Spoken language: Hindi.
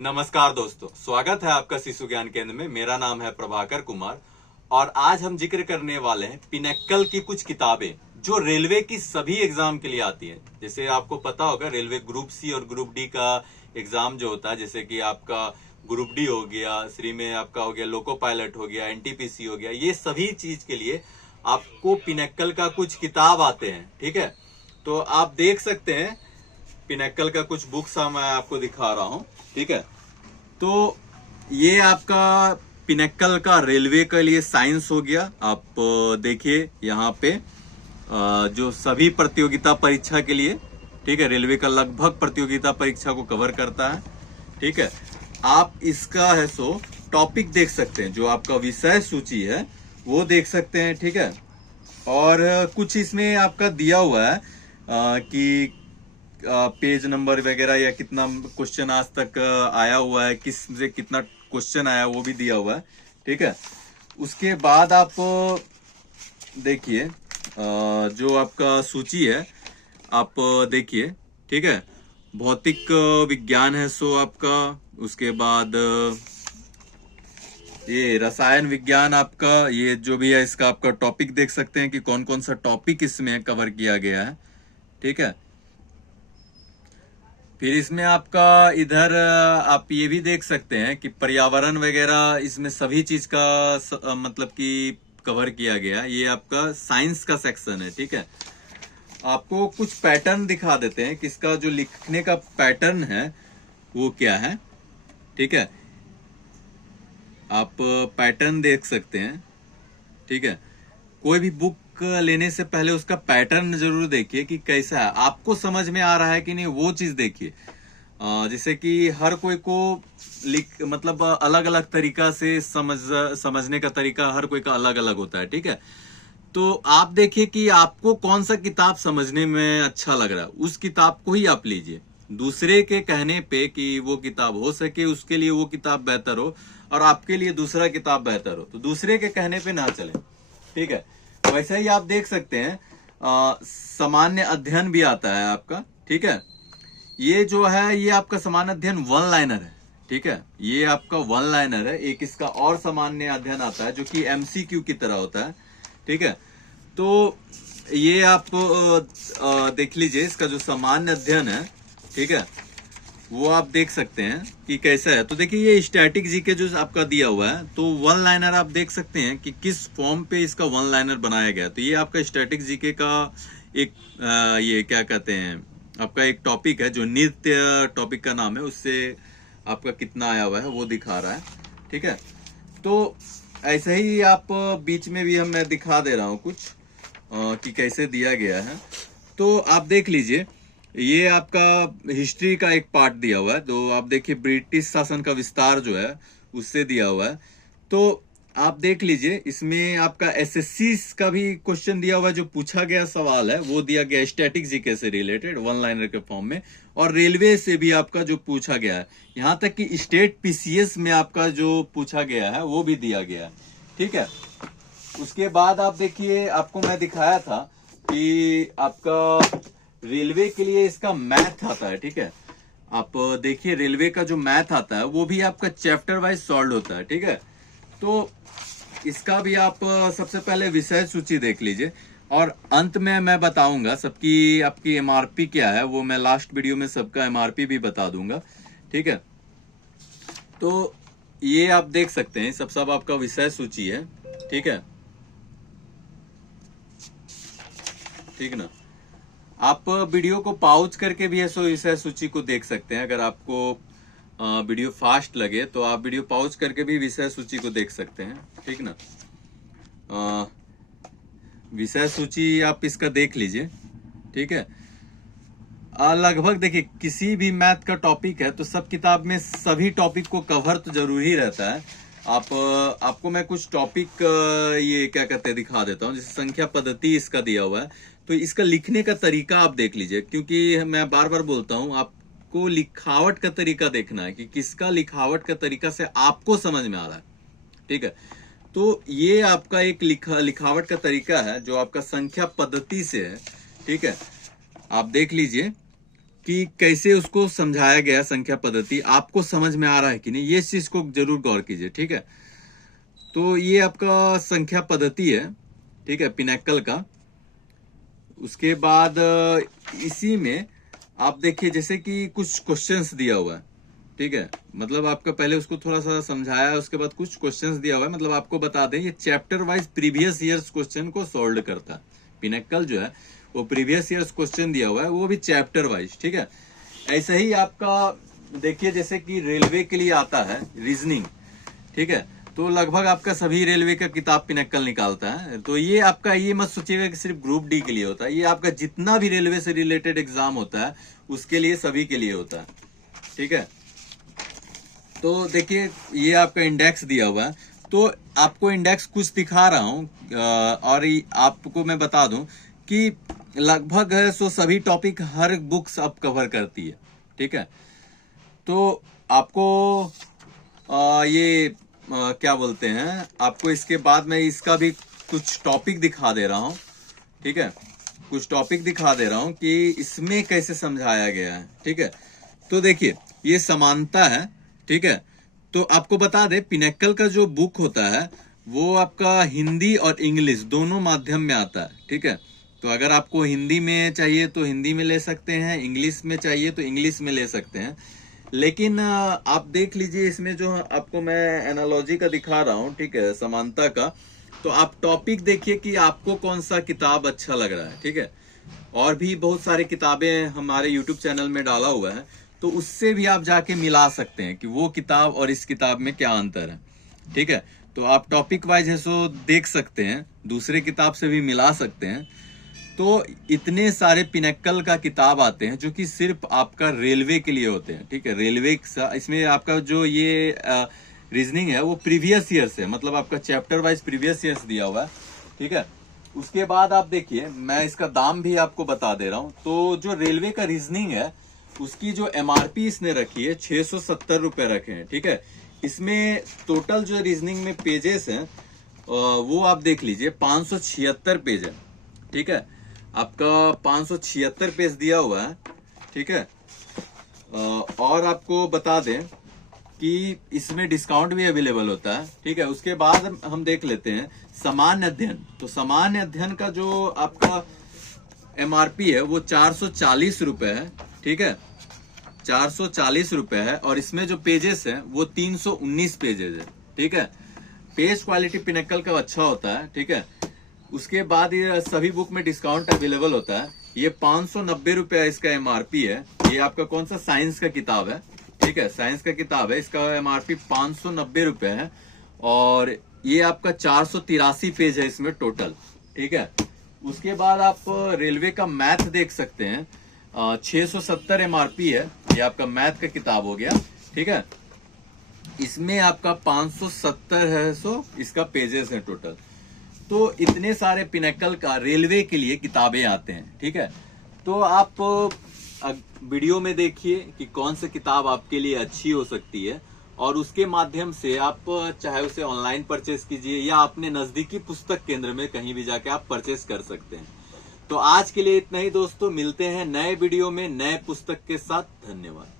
नमस्कार दोस्तों, स्वागत है आपका शिशु ज्ञान केंद्र में। मेरा नाम है प्रभाकर कुमार और आज हम जिक्र करने वाले हैं पिनक्कल की कुछ किताबें जो रेलवे की सभी एग्जाम के लिए आती हैं। जैसे आपको पता होगा, रेलवे ग्रुप सी और ग्रुप डी का एग्जाम जो होता है, जैसे कि आपका ग्रुप डी हो गया, श्री में आपका हो गया लोको पायलट हो गया, एनटीपीसी हो गया, ये सभी चीज के लिए आपको पिनक्कल का कुछ किताब आते हैं। ठीक है, तो आप देख सकते हैं पिनक्कल का कुछ बुक्स मैं आपको दिखा रहा हूं। ठीक है, तो ये आपका पिनक्कल का रेलवे के लिए साइंस हो गया। आप देखिए यहाँ पे जो सभी प्रतियोगिता परीक्षा के लिए, ठीक है, रेलवे का लगभग प्रतियोगिता परीक्षा को कवर करता है। ठीक है, आप इसका है सो टॉपिक देख सकते हैं, जो आपका विषय सूची है वो देख सकते हैं। ठीक है, और कुछ इसमें आपका दिया हुआ है कि पेज नंबर वगैरह या कितना क्वेश्चन आज तक आया हुआ है, किस से कितना क्वेश्चन आया वो भी दिया हुआ है। ठीक है, उसके बाद आप देखिए जो आपका सूची है आप देखिए। ठीक है, भौतिक विज्ञान है सो आपका, उसके बाद ये रसायन विज्ञान आपका, ये जो भी है इसका आपका टॉपिक देख सकते हैं कि कौन कौन सा टॉपिक इसमें कवर किया गया है। ठीक है, फिर इसमें आपका इधर आप ये भी देख सकते हैं कि पर्यावरण वगैरह, इसमें सभी चीज का मतलब कि कवर किया गया। ये आपका साइंस का सेक्शन है। ठीक है, आपको कुछ पैटर्न दिखा देते हैं कि इसका जो लिखने का पैटर्न है वो क्या है। ठीक है, आप पैटर्न देख सकते हैं। ठीक है, कोई भी बुक लेने से पहले उसका पैटर्न जरूर देखिए कि कैसा है, आपको समझ में आ रहा है कि नहीं, वो चीज देखिए। जैसे कि हर कोई को मतलब अलग अलग तरीका से समझने का तरीका हर कोई का अलग अलग होता है। ठीक है, तो आप देखिए कि आपको कौन सा किताब समझने में अच्छा लग रहा है, उस किताब को ही आप लीजिए। दूसरे के कहने पे कि वो किताब हो सके उसके लिए वो किताब बेहतर हो और आपके लिए दूसरा किताब बेहतर हो, तो दूसरे के कहने पे ना चले। ठीक है, वैसे ही आप देख सकते हैं सामान्य अध्ययन भी आता है आपका। ठीक है, ये जो है ये आपका सामान्य अध्ययन वन लाइनर है। ठीक है, ये आपका वन लाइनर है। एक इसका और सामान्य अध्ययन आता है जो कि एमसीक्यू की तरह होता है। ठीक है, तो ये आप देख लीजिए, इसका जो सामान्य अध्ययन है, ठीक है, वो आप देख सकते हैं कि कैसा है। तो देखिए ये स्टैटिक जीके जो आपका दिया हुआ है, तो वन लाइनर आप देख सकते हैं कि किस फॉर्म पे इसका वन लाइनर बनाया गया। तो ये आपका स्टैटिक जीके का एक ये क्या कहते हैं, आपका एक टॉपिक है जो नृत्य टॉपिक का नाम है, उससे आपका कितना आया हुआ है वो दिखा रहा है। ठीक है, तो ऐसे ही आप बीच में भी मैं दिखा दे रहा हूं कुछ कि कैसे दिया गया है। तो आप देख लीजिए, ये आपका हिस्ट्री का एक पार्ट दिया हुआ है। तो आप देखिए ब्रिटिश शासन का विस्तार जो है उससे दिया हुआ है। तो आप देख लीजिए, इसमें आपका एसएससी का भी क्वेश्चन दिया हुआ है, जो पूछा गया सवाल है वो दिया गया स्टैटिक जीके से रिलेटेड वन लाइनर के फॉर्म में, और रेलवे से भी आपका जो पूछा गया है, यहाँ तक कि स्टेट पीसीएस में आपका जो पूछा गया है वो भी दिया गया है। ठीक है, उसके बाद आप देखिए, आपको मैं दिखाया था कि आपका रेलवे के लिए इसका मैथ आता है। ठीक है, आप देखिए रेलवे का जो मैथ आता है वो भी आपका चैप्टर वाइज सॉल्व होता है। ठीक है, तो इसका भी आप सबसे पहले विषय सूची देख लीजिए, और अंत में मैं बताऊंगा सबकी आपकी एमआरपी क्या है, वो मैं लास्ट वीडियो में सबका एमआरपी भी बता दूंगा। ठीक है, तो ये आप देख सकते हैं सब आपका विषय सूची है। ठीक है, ठीक ना, आप वीडियो को पॉज करके भी ऐसो विषय सूची को देख सकते हैं। अगर आपको वीडियो फास्ट लगे तो आप वीडियो पॉज करके भी विषय सूची को देख सकते हैं। ठीक ना, विषय सूची आप इसका देख लीजिए। ठीक है, लगभग देखिए किसी भी मैथ का टॉपिक है तो सब किताब में सभी टॉपिक को कवर तो जरूरी रहता है। आपको मैं कुछ टॉपिक ये क्या कहते हैं दिखा देता हूँ। जैसे संख्या पद्धति इसका दिया हुआ है, तो इसका लिखने का तरीका आप देख लीजिए, क्योंकि मैं बार बार बोलता हूँ आपको लिखावट का तरीका देखना है कि किसका लिखावट का तरीका से आपको समझ में आ रहा है। ठीक है, तो ये आपका एक लिखावट का तरीका है जो आपका संख्या पद्धति से है। ठीक है, आप देख लीजिए, कि कैसे उसको समझाया गया संख्या पद्धति, आपको समझ में आ रहा है कि नहीं, ये चीज को जरूर गौर कीजिए, ठीक है। तो ये आपका संख्या पद्धति है, ठीक है, पिनैकल का। उसके बाद इसी में आप देखिए जैसे कि कुछ क्वेश्चंस दिया हुआ है, ठीक है, मतलब आपका पहले उसको थोड़ा सा समझाया, उसके बाद कुछ क्वेश्चंस दिया हुआ है, मतलब आपको बता दें ये chapter wise previous years question को सॉल्व करता है। पिनैकल जो है वो प्रीवियस ईयर्स क्वेश्चन दिया हुआ है, वो भी चैप्टर वाइज, ठीक है। ऐसा ही आपका देखिए जैसे कि रेलवे के लिए आता है रीजनिंग, ठीक है, तो लगभग आपका सभी रेलवे का किताब पिनैकल निकालता है। तो ये आपका, ये मत सोचिएगा कि सिर्फ ग्रुप डी के लिए होता है, ये आपका जितना भी रेलवे से रिलेटेड एग्जाम होता है उसके लिए, सभी के लिए होता है, ठीक है। तो देखिए ये आपका इंडेक्स दिया हुआ है, तो आपको इंडेक्स कुछ दिखा रहा हूं और आपको मैं बता दूं कि लगभग है सो सभी टॉपिक हर बुक्स अब कवर करती है, ठीक है। तो आपको ये क्या बोलते हैं, आपको इसके बाद मैं इसका भी कुछ टॉपिक दिखा दे रहा हूं, ठीक है, कुछ टॉपिक दिखा दे रहा हूं कि इसमें कैसे समझाया गया है, ठीक है। तो देखिए ये समानता है, ठीक है। तो आपको बता दे पिनैकल का जो बुक होता है वो आपका हिंदी और इंग्लिश दोनों माध्यम में आता है, ठीक है। तो अगर आपको हिंदी में चाहिए तो हिंदी में ले सकते हैं, इंग्लिश में चाहिए तो इंग्लिश में ले सकते हैं। लेकिन आप देख लीजिए इसमें जो आपको मैं एनालॉजी का दिखा रहा हूं, ठीक है, समानता का, तो आप टॉपिक देखिए कि आपको कौन सा किताब अच्छा लग रहा है, ठीक है। और भी बहुत सारी किताबें हमारे यूट्यूब चैनल में डाला हुआ है, तो उससे भी आप जाके मिला सकते हैं कि वो किताब और इस किताब में क्या अंतर है, ठीक है। तो आप टॉपिक वाइज है सो देख सकते हैं, दूसरे किताब से भी मिला सकते हैं। तो इतने सारे पिनैकल का किताब आते हैं जो कि सिर्फ आपका रेलवे के लिए होते हैं, ठीक है। रेलवे इसमें आपका जो ये रीजनिंग है वो प्रीवियस ईयर से, मतलब आपका चैप्टर वाइज प्रीवियस ईयर्स दिया हुआ है, ठीक है। उसके बाद आप देखिए मैं इसका दाम भी आपको बता दे रहा हूं। तो जो रेलवे का रीजनिंग है उसकी जो एमआरपी इसने रखी है 670 रुपए रखे हैं, ठीक है। इसमें टोटल जो रीजनिंग में पेजेस हैं वो आप देख लीजिए 576 पेज है, ठीक है। आपका 576 पेज दिया हुआ है, ठीक है। और आपको बता दें कि इसमें डिस्काउंट भी अवेलेबल होता है, ठीक है। उसके बाद हम देख लेते हैं सामान्य अध्ययन। तो सामान्य अध्ययन का जो आपका एमआरपी है वो 440 रुपए है, ठीक है, 440 रुपए है। और इसमें जो पेजेस है वो 319 पेजेस है, ठीक है। पेज क्वालिटी पिनैकल का अच्छा होता है, ठीक है। उसके बाद ये सभी बुक में डिस्काउंट अवेलेबल होता है। ये 590 रुपया इसका एमआरपी है। ये आपका कौन सा साइंस का किताब है, ठीक है, साइंस का किताब है, इसका एमआरपी 590 रुपए है। और ये आपका 483 पेज है इसमें टोटल, ठीक है। उसके बाद आप रेलवे का मैथ देख सकते हैं, 670 एमआरपी है। ये आपका मैथ का किताब हो गया, ठीक है। इसमें आपका 570 है सो इसका पेजेस है टोटल। तो इतने सारे पिनैकल का रेलवे के लिए किताबें आते हैं, ठीक है। तो आप वीडियो में देखिए कि कौन सी किताब आपके लिए अच्छी हो सकती है, और उसके माध्यम से आप चाहे उसे ऑनलाइन परचेस कीजिए या अपने नजदीकी पुस्तक केंद्र में कहीं भी जाके आप परचेस कर सकते हैं। तो आज के लिए इतना ही दोस्तों, मिलते हैं नए वीडियो में नए पुस्तक के साथ। धन्यवाद।